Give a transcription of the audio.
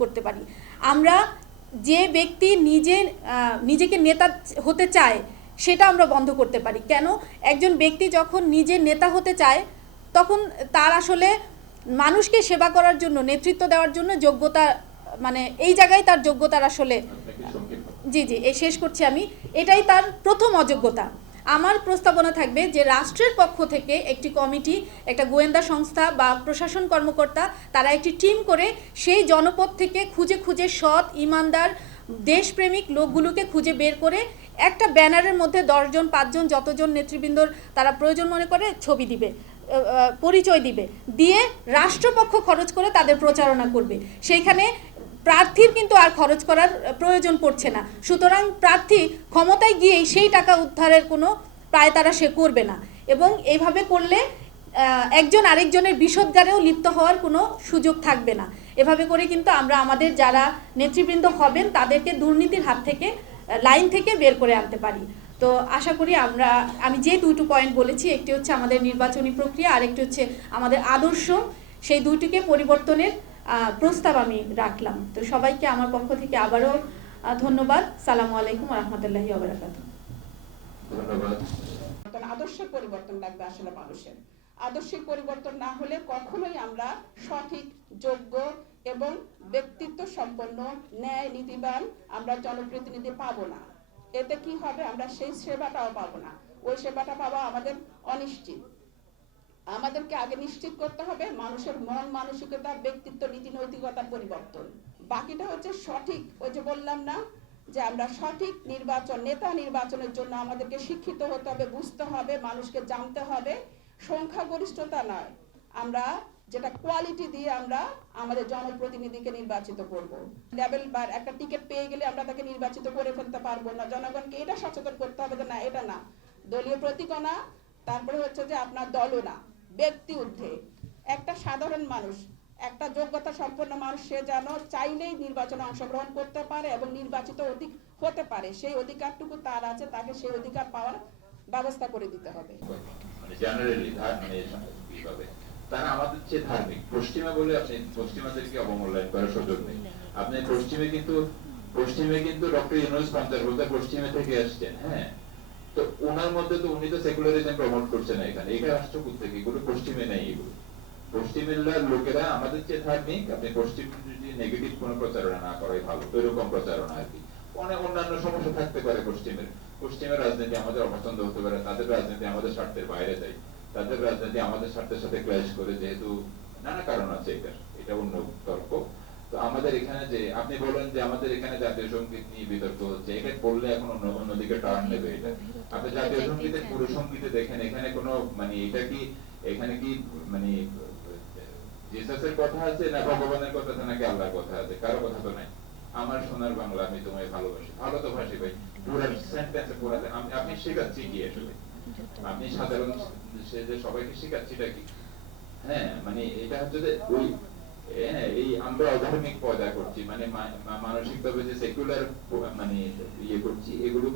করতে পারি। আমরা যে ব্যক্তি নিজে নিজেকে নেতা হতে চায় সেটা আমরা বন্ধ করতে পারি। কেন? একজন ব্যক্তি যখন নিজে নেতা হতে চায় তখন তার আসলে মানুষকে সেবা করার জন্য নেতৃত্ব দেওয়ার জন্য যোগ্যতা মানে এই জায়গায় তার যোগ্যতার আসলে জি জি এই শেষ করছি আমি। এটাই তার প্রথম অযোগ্যতা। আমার প্রস্তাবনা থাকবে যে রাষ্ট্রের পক্ষ থেকে একটি কমিটি, একটা গোয়েন্দা সংস্থা বা প্রশাসন কর্মকর্তা, তারা একটি টিম করে সেই জনপদ থেকে খুঁজে খুঁজে সৎ, ইমানদার, দেশপ্রেমিক লোকগুলোকে খুঁজে বের করে একটা ব্যানারের মধ্যে দশজন, পাঁচজন, যতজন নেতৃবৃন্দর তারা প্রয়োজন মনে করে ছবি দিবে পরিচয় দিবে, দিয়ে রাষ্ট্রপক্ষ খরচ করে তাদের প্রচারণা করবে। সেইখানে প্রার্থীর কিন্তু আর খরচ করার প্রয়োজন পড়ছে না। সুতরাং প্রার্থী ক্ষমতায় গিয়েই সেই টাকা উদ্ধারের কোনো প্রায় তারা সে করবে না। এবং এইভাবে করলে একজন আরেকজনের বিষোদ্গারেও লিপ্ত হওয়ার কোনো সুযোগ থাকবে না। এভাবে করে কিন্তু আমরা আমাদের যারা নেতৃবৃন্দ হবেন, তাদেরকে দুর্নীতির হাত থেকে, লাইন থেকে বের করে আনতে পারি। তো আশা করি আমরা, আমি যে দুটো পয়েন্ট বলেছি, একটি হচ্ছে আমাদের নির্বাচনী প্রক্রিয়া, আরেকটি হচ্ছে আমাদের আদর্শ। সেই দুইটিকে পরিবর্তনের প্রস্তাব আমি রাখলাম। তো সবাইকে আমার পক্ষ থেকে আবারও ধন্যবাদ। সালাম আলাইকুম রহমতুল্লাহি পরিবর্তন আদর্শের পরিবর্তন লাগবে আসলে মানুষের। আদর্শিক পরিবর্তন না হলে কখনোই আমরা সঠিক যোগ্য এবং ব্যক্তিত্ব সম্পন্ন ন্যায় নীতিবান আমরা জনপ্রতিনিধি পাবো না। এতে কি হবে? আমরা সেই সেবাটাও পাবো না। ওই সেবাটা পাওয়া আমাদের অনিশ্চিত। আমাদেরকে আগে নিশ্চিত করতে হবে মানুষের মন, মানসিকতা, ব্যক্তিত্ব, নীতি, নৈতিকতার পরিবর্তন। বাকিটা হচ্ছে সঠিক। ওই যে বললাম না যে আমরা সঠিক নির্বাচন, নেতা নির্বাচনের জন্য আমাদেরকে শিক্ষিত হতে হবে, বুঝতে হবে, মানুষকে জানতে হবে। সংখ্যাগরিষ্ঠতা নয়। আমরা যেটা কোয়ালিটি দিয়ে আমরা আমাদের জনপ্রতিনিধিকে নির্বাচিত করব। লেভেল বা একটা টিকিট পেয়ে গেলে আমরা তাকে নির্বাচিত করে ফেলতে পারব না। জনগণকে এটা সচেতন করতে হবে যে না, এটা না। দলীয় প্রতীকও না তারপরে হচ্ছে যে আপনার দলও না। ব্যক্তি ঊর্ধ্বে। একটা সাধারণ মানুষ, একটা যোগ্যতা সম্পন্ন মানুষ, সে যেন চাইলেই নির্বাচনে অংশগ্রহণ করতে পারে এবং নির্বাচিত অধিক হতে পারে। সেই অধিকারটুকু তার আছে, তাকে সেই অধিকার পাওয়ার ব্যবস্থা করে দিতে হবে। মানে তারা আমাদের চেয়ে ধার্মিক। পশ্চিমা বলে আপনি পশ্চিমাদেরকে অবমূল্যায়ন করার সুযোগ নেই। আপনি পশ্চিমে কিন্তু পশ্চিমে কিন্তু ডক্টর ইউনুস পঞ্চাশ বছর পশ্চিমে থেকে আসছেন হ্যাঁ? তো ওনার মধ্যে তো উনি তো সেকুলারিজম প্রমোট করছেন না এখানে। এটা আসছে থেকে এগুলো পশ্চিমে নেই এগুলো। পশ্চিমের লোকেরা আমাদের চেয়ে ধার্মিক। আপনি পশ্চিম নেগেটিভ কোনো প্রচারণা না করাই ভালো এরকম প্রচারণা আর কি। অনেক অন্যান্য সমস্যা থাকতে পারে পশ্চিমের। পশ্চিমের রাজনীতি আমাদের অপছন্দ হতে পারে, তাদের রাজনীতি আমাদের স্বার্থের বাইরে যায়। তাদের রাজনীতি আমাদের স্বার্থের সাথে ক্ল্যাশ করে, যেহেতু নানা কারণ আছে এটা এটা অন্য তর্ক। তো আমাদের এখানে যে আপনি বলেন যে আমাদের এখানে জাতীয় সংগীত নিয়ে বিতর্ক হচ্ছে। এটা করলে এখন অন্য অন্যদিকে টার্ন নেবে এটা। আপনি জাতীয় সঙ্গীতের পুরো সঙ্গীতে দেখেন এখানে কোনো মানে এটা কি এখানে কি মানে জিসাসের কথা আছে না ভগবানের কথা আছে নাকি আল্লাহর কথা আছে? কারও কথা তো নাই। আমার সোনার বাংলা আমি তোমায় ভালোবাসি। ভালো তো ভাসি ভাই। পুরো সেন্টেন্স পুরো আমি আপনি শেখাচ্ছি কি আসলে? আপনি সাধারণ সে যে সবাইকে শেখাচ্ছিটা কি? হ্যাঁ মানে এটা হচ্ছে যে ওই আমরা অধার্মিক পয়দা করছি মানে মানসিকভাবে যে সেকুলার মানে ইয়ে করছি এগুলো